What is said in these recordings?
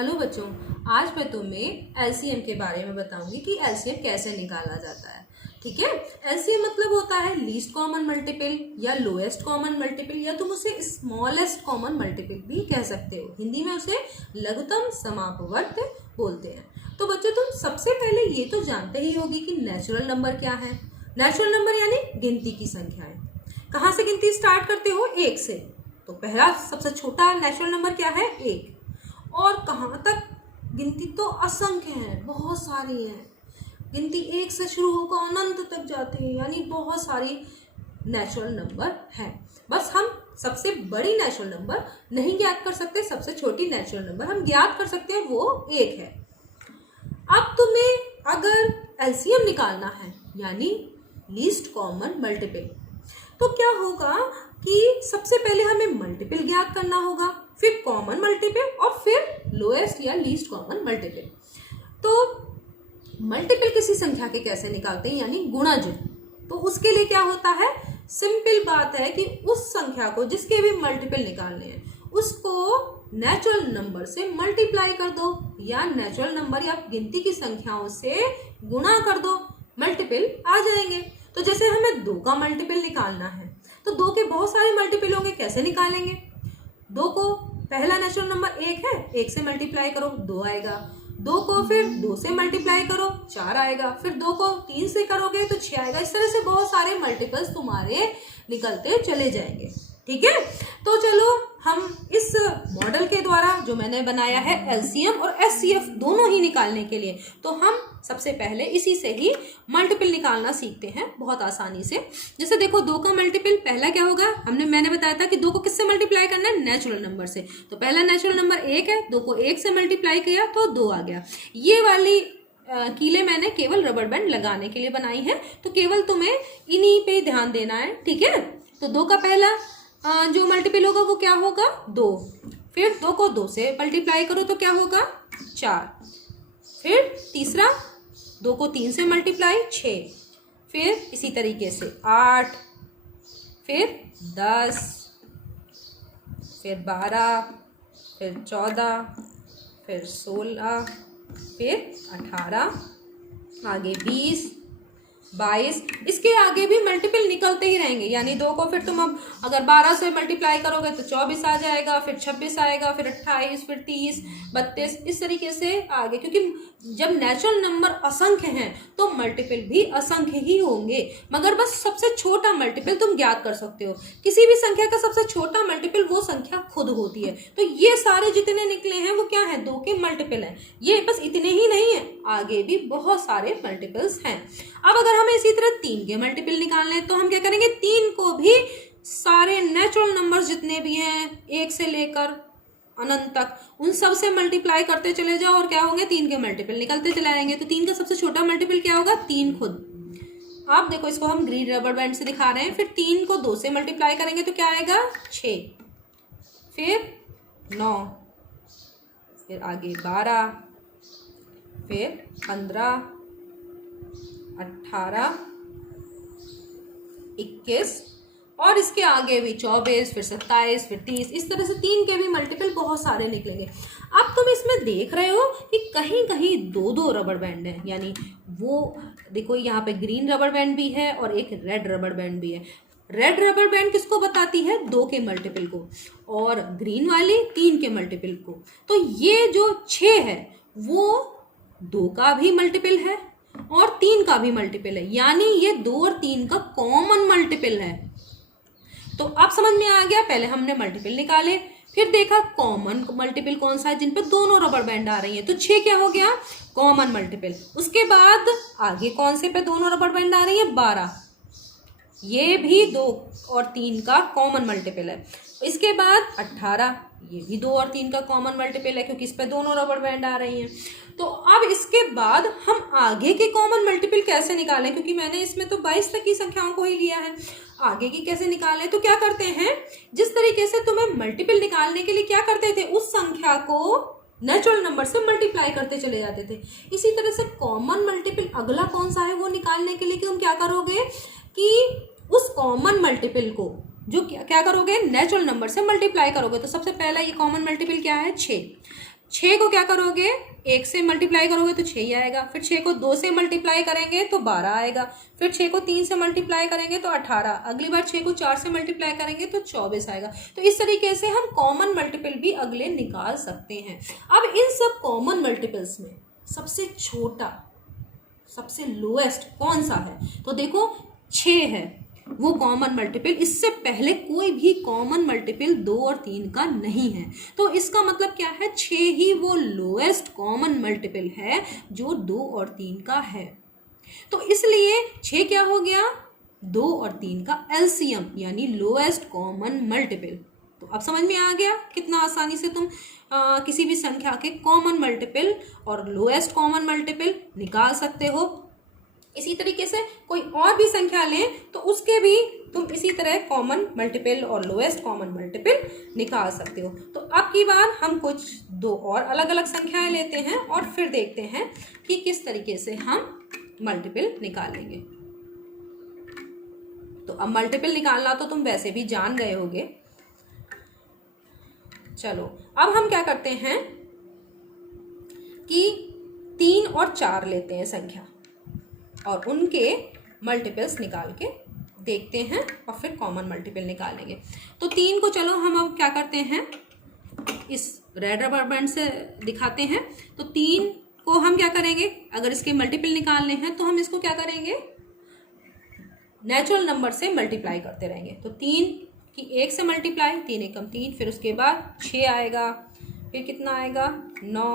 Hello बच्चों, आज मैं तुम्हें एलसीएम के बारे में बताऊंगी कि एलसीएम कैसे निकाला जाता है। ठीक है। एलसीएम मतलब होता है लीस्ट कॉमन मल्टीपल या लोएस्ट कॉमन मल्टीपल, या तुम उसे स्मॉलेस्ट कॉमन मल्टीपल भी कह सकते हो। हिंदी में उसे लघुत्तम समापवर्त बोलते हैं। तो बच्चों, तुम सबसे पहले ये तो जानते ही होगी कि नेचुरल नंबर क्या है। नेचुरल नंबर यानी गिनती की संख्याएं। कहाँ से गिनती स्टार्ट करते हो? एक से। तो पहला सबसे छोटा नेचुरल नंबर क्या है? एक। और कहाँ तक गिनती? तो असंख्य है, बहुत सारी है। गिनती एक से शुरू होकर अनंत तक जाती है, यानी बहुत सारी नेचुरल नंबर है। बस हम सबसे बड़ी नेचुरल नंबर नहीं ज्ञात कर सकते, सबसे छोटी नेचुरल नंबर हम ज्ञात कर सकते हैं, वो एक है। अब तुम्हें अगर एलसीएम निकालना है यानी लीस्ट कॉमन मल्टीपल, तो क्या होगा कि सबसे पहले हमें मल्टीपल ज्ञात करना होगा, फिर कॉमन मल्टीपल और फिर लोएस्ट या लीस्ट कॉमन मल्टीपल। तो मल्टीपल किसी संख्या के कैसे निकालते हैं, यानी गुणज। तो उसके लिए क्या होता है? सिंपल बात है कि उस संख्या को जिसके भी मल्टीपल निकालने हैं उसको नेचुरल नंबर से मल्टीप्लाई कर दो, या नेचुरल नंबर या गिनती की संख्याओं से गुणा कर दो, मल्टीपल आ जाएंगे। तो जैसे हमें 2 का मल्टीपल निकालना है तो 2 के बहुत सारे मल्टीपल होंगे, कैसे निकालेंगे? 2 को पहला नेचुरल नंबर 1 है, 1 से मल्टीप्लाई करो 2 आएगा। 2 को फिर 2 से मल्टीप्लाई करो 4 आएगा। फिर 2 को 3 से करोगे तो 6 आएगा। इस तरह से बहुत सारे मल्टीपल्स तुम्हारे निकलते चले जाएंगे। ठीक है। तो चलो हम इस मॉडल के द्वारा जो मैंने बनाया है एलसीएम और एचसीएफ दोनों ही निकालने के लिए, तो हम सबसे पहले इसी से ही मल्टीपल निकालना सीखते हैं बहुत आसानी से। जैसे देखो, 2 का मल्टीपल पहला क्या होगा? मैंने बताया था कि 2 को किससे मल्टीप्लाई करना है? नेचुरल नंबर से। तो पहला नेचुरल नंबर 1 है, 2 को 1 से मल्टीप्लाई किया तो 2 आ गया। ये वाली कीले मैंने केवल रबर बैंड लगाने के लिए बनाई है, तो केवल तुम्हें इन्हीं पे ध्यान देना है। ठीक है। तो 2 का पहला जो मल्टीपल होगा वो क्या होगा? 2। फिर 2 को 2 से मल्टीप्लाई करो तो क्या होगा? 4। फिर तीसरा 2 को 3 से मल्टीप्लाई 6। फिर इसी तरीके से 8, फिर 10, फिर 12, फिर 14, फिर 16, फिर 18, आगे 20, 22। इसके आगे भी मल्टीपल निकलते ही रहेंगे, यानी 2 को फिर तुम अब अगर 12 से मल्टीप्लाई करोगे तो 24 आ जाएगा, फिर 26 आएगा, फिर 28, फिर 30, 32, इस तरीके से आगे। क्योंकि जब नेचुरल नंबर असंख्य हैं तो मल्टीपल भी असंख्य ही होंगे, मगर बस सबसे छोटा मल्टीपल तुम ज्ञात कर सकते हो। किसी भी संख्या का सबसे छोटा मल्टीपल वो संख्या खुद होती है। तो ये सारे जितने निकले हैं वो क्या है? 2 के मल्टीपल है। ये बस इतने ही नहीं है, आगे भी बहुत सारे मल्टीपल्स हैं। अब अगर हमें इसी तरह 3 के मल्टीपल निकालने हैं तो हम क्या करेंगे? 3 को भी सारे नेचुरल नंबर्स जितने भी हैं 1 से लेकर अनंत तक उन सब से मल्टीप्लाई करते चले जाओ, और क्या होंगे? 3 के मल्टीपल निकलते चले आएंगे। तो 3 का सबसे छोटा मल्टीपल क्या होगा? 3 खुद। आप देखो, इसको हम ग्रीन रबर बैंड से दिखा रहे हैं। फिर 3 को 2 से मल्टीप्लाई करेंगे तो क्या आएगा? 6, फिर 9, फिर आगे 12, फिर 15, 18, 21, और इसके आगे भी 24, फिर 27, फिर 30। इस तरह से 3 के भी मल्टीपल बहुत सारे निकलेंगे। अब तुम इसमें देख रहे हो कि कहीं कहीं 2-2 रबर बैंड है, यानी वो देखो यहाँ पे ग्रीन रबर बैंड भी है और एक रेड रबर बैंड भी है। रेड रबर बैंड किसको बताती है? 2 के मल्टीपल को, और ग्रीन वाली 3 के मल्टीपल को। तो ये जो 6 है वो 2 का भी मल्टीपल है और 3 का भी मल्टीपल है, यानी ये 2 और 3 का कॉमन मल्टीपल है। तो अब समझ में आ गया। पहले हमने मल्टीपल निकाले, फिर देखा कॉमन मल्टीपल कौन सा है जिन पर दोनों रबर बैंड आ रही है। तो 6 क्या हो गया? Common multiple. उसके बाद आगे कौन से पे दोनों रबर बैंड आ रही है? 12। ये भी 2 और 3 का कॉमन मल्टीपल है। इसके बाद 18, ये भी 2 और 3 का कॉमन मल्टीपल है क्योंकि इस पे दोनों रबर बैंड आ रही हैं। तो अब इसके बाद हम आगे के कॉमन मल्टीपल कैसे निकालें? क्योंकि मैंने इसमें तो 22 तक की संख्याओं को ही लिया है, आगे की कैसे निकालें? तो क्या करते हैं, जिस तरीके से तुम्हें मल्टीपल निकालने के लिए क्या करते थे, उस संख्या को नेचुरल नंबर से मल्टीप्लाई करते चले जाते थे। इसी तरह से कॉमन मल्टीपल अगला कौन सा है वो निकालने के लिए तुम क्या करोगे कि उस कॉमन मल्टीपल को जो क्या करोगे? नेचुरल नंबर से मल्टीप्लाई करोगे। तो सबसे पहला ये कॉमन मल्टीपल क्या है? 6। 6 को क्या करोगे, 1 से मल्टीप्लाई करोगे तो 6 ही आएगा, फिर 6 को 2 से मल्टीप्लाई करेंगे तो 12 आएगा, फिर 6 को 3 से मल्टीप्लाई करेंगे तो 18, अगली बार 6 को 4 से मल्टीप्लाई करेंगे तो 24 आएगा। तो इस तरीके से हम कॉमन मल्टीपल भी अगले निकाल सकते हैं। अब इन सब कॉमन मल्टीपल्स में सबसे छोटा, सबसे लोएस्ट कौन सा है, तो देखो 6 है वो कॉमन मल्टीपल, इससे पहले कोई भी कॉमन मल्टीपल 2 और 3 का नहीं है। तो इसका मतलब क्या है, 6 ही वो लोएस्ट कॉमन मल्टीपल है जो 2 और 3 का है। तो इसलिए 6 क्या हो गया, 2 और 3 का एलसीएम यानी लोएस्ट कॉमन मल्टीपल। तो अब समझ में आ गया कितना आसानी से तुम किसी भी संख्या के कॉमन मल्टीपल और लोएस्ट कॉमन मल्टीपल निकाल सकते हो। इसी तरीके से कोई और भी संख्या लें तो उसके भी तुम इसी तरह कॉमन मल्टीपल और लोएस्ट कॉमन मल्टीपल निकाल सकते हो। तो अब की बार हम कुछ 2 और अलग अलग संख्याएं लेते हैं और फिर देखते हैं कि किस तरीके से हम मल्टीपल निकालेंगे। तो अब मल्टीपल निकालना तो तुम वैसे भी जान गए होगे। चलो अब हम क्या करते हैं कि 3 और 4 लेते हैं संख्या और उनके मल्टीपल्स निकाल के देखते हैं और फिर कॉमन मल्टीपल निकालेंगे। तो 3 को चलो हम अब क्या करते हैं, इस रेड रबर बैंड से दिखाते हैं। तो 3 को हम क्या करेंगे, अगर इसके मल्टीपल निकालने हैं तो हम इसको क्या करेंगे, नेचुरल नंबर से मल्टीप्लाई करते रहेंगे। तो 3 की 1 से मल्टीप्लाई, 3 एकम 3, फिर उसके बाद 6 आएगा, फिर कितना आएगा 9,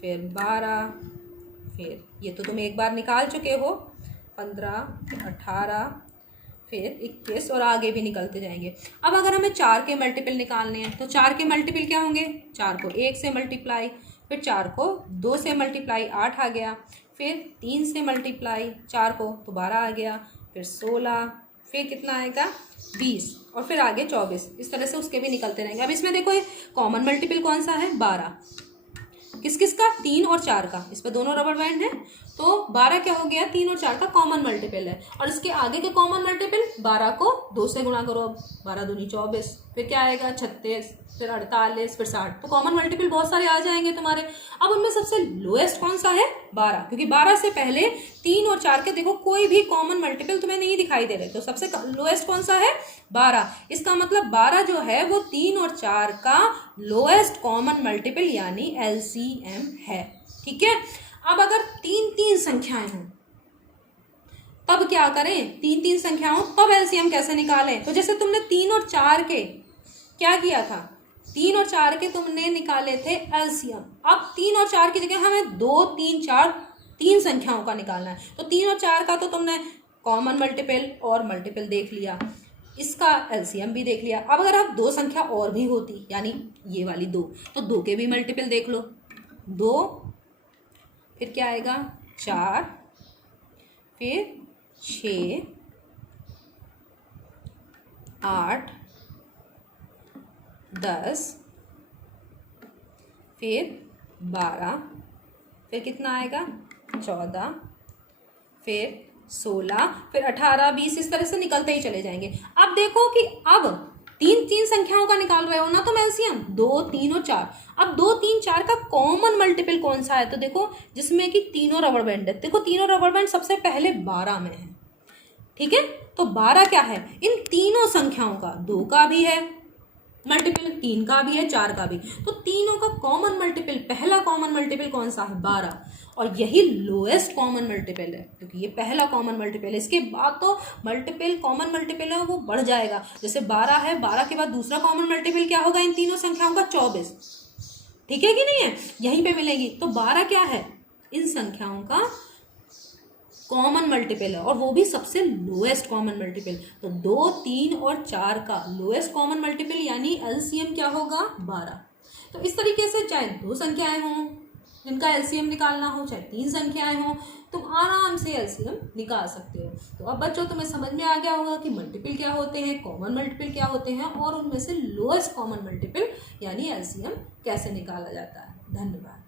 फिर 12, फिर ये तो तुम एक बार निकाल चुके हो 15, फिर 18, फिर 21 और आगे भी निकलते जाएंगे। अब अगर हमें 4 के मल्टीपल निकालने हैं तो 4 के मल्टीपल क्या होंगे, 4 को 1 से मल्टीप्लाई, फिर 4 को 2 से मल्टीप्लाई 8 आ गया, फिर 3 से मल्टीप्लाई 4 को तो 12 आ गया, फिर 16, फिर कितना आएगा 20 और फिर आगे 24। इस तरह से उसके भी निकलते रहेंगे। अब इसमें देखो कॉमन मल्टीपल कौन सा है, 12, किस किस का, 3 और 4 का। इस पर दोनों रबर बैंड है तो 12 क्या हो गया, 3 और 4 का कॉमन मल्टीपल है। और इसके आगे के कॉमन मल्टीपल 12 को 2 से गुणा करो, अब 12 दूनी 24, फिर क्या आएगा 36, फिर 48, फिर 60। तो कॉमन मल्टीपल बहुत सारे आ जाएंगे तुम्हारे। अब उनमें सबसे लोएस्ट कौन सा है, 12, क्योंकि 12 से पहले 3 और 4 के देखो कोई भी कॉमन मल्टीपल तुम्हें नहीं दिखाई दे रहे। तो सबसे लोएस्ट कौन सा है, 12। इसका मतलब 12 जो है वो 3 और 4 का लोएस्ट कॉमन मल्टीपल यानी एलसीएम है। ठीक है। अब अगर 3 संख्याएं हों तब क्या करें, 3 संख्याओं तब एलसीएम कैसे निकालें। तो जैसे तुमने 3 और 4 के क्या किया था, 3 और 4 के तुमने निकाले थे एलसीएम। अब 3 और 4 की जगह हमें 2, 3, 4 3 संख्याओं का निकालना है। तो 3 और 4 का तो तुमने कॉमन मल्टीपल और मल्टीपल देख लिया, इसका एलसीएम भी देख लिया। अब अगर अब 2 संख्या और भी होती, यानी ये वाली 2, तो 2 के भी मल्टीपल देख लो। 2, फिर क्या आएगा 4, फिर 6, 8, 10, फिर 12, फिर कितना आएगा 14, फिर 16, फिर 18, 20, इस तरह से निकलते ही चले जाएंगे। अब देखो कि अब 3 संख्याओं का निकाल रहे हो ना तुम एलसीएम, 2, 3 और 4। अब 2, 3, 4 का कॉमन मल्टीपल कौन सा है, तो देखो जिसमें कि तीनों रबर बैंड है। देखो तीनों रबर बैंड सबसे पहले 12 में है। ठीक है, तो 12 क्या है, इन तीनों संख्याओं का, 2 का भी है मल्टीपल, 3 का भी है, 4 का भी। तो तीनों का कॉमन मल्टीपल, पहला कॉमन मल्टीपल कौन सा है, 12, और यही लोएस्ट कॉमन मल्टीपल है क्योंकि ये पहला कॉमन मल्टीपल है। इसके बाद तो मल्टीपल कॉमन मल्टीपल है वो बढ़ जाएगा। जैसे 12 है, 12 के बाद दूसरा कॉमन मल्टीपल क्या होगा इन तीनों संख्याओं का, 24। ठीक है कि नहीं है, यहीं पे मिलेगी। तो 12 क्या है, इन संख्याओं का कॉमन मल्टीपल है और वो भी सबसे लोएस्ट कॉमन मल्टीपल। तो 2, 3 और 4 का लोएस्ट कॉमन मल्टीपल यानी एलसीएम क्या होगा, 12। तो इस तरीके से चाहे 2 संख्याएं हों जिनका एलसीएम निकालना हो, चाहे 3 संख्याएं हों, तुम आराम से एलसीएम निकाल सकते हो। तो अब बच्चों तुम्हें समझ में आ गया होगा कि मल्टीपल क्या होते हैं, कॉमन मल्टीपल क्या होते हैं और उनमें से लोएस्ट कॉमन मल्टीपल यानी एलसीएम कैसे निकाला जाता है। धन्यवाद।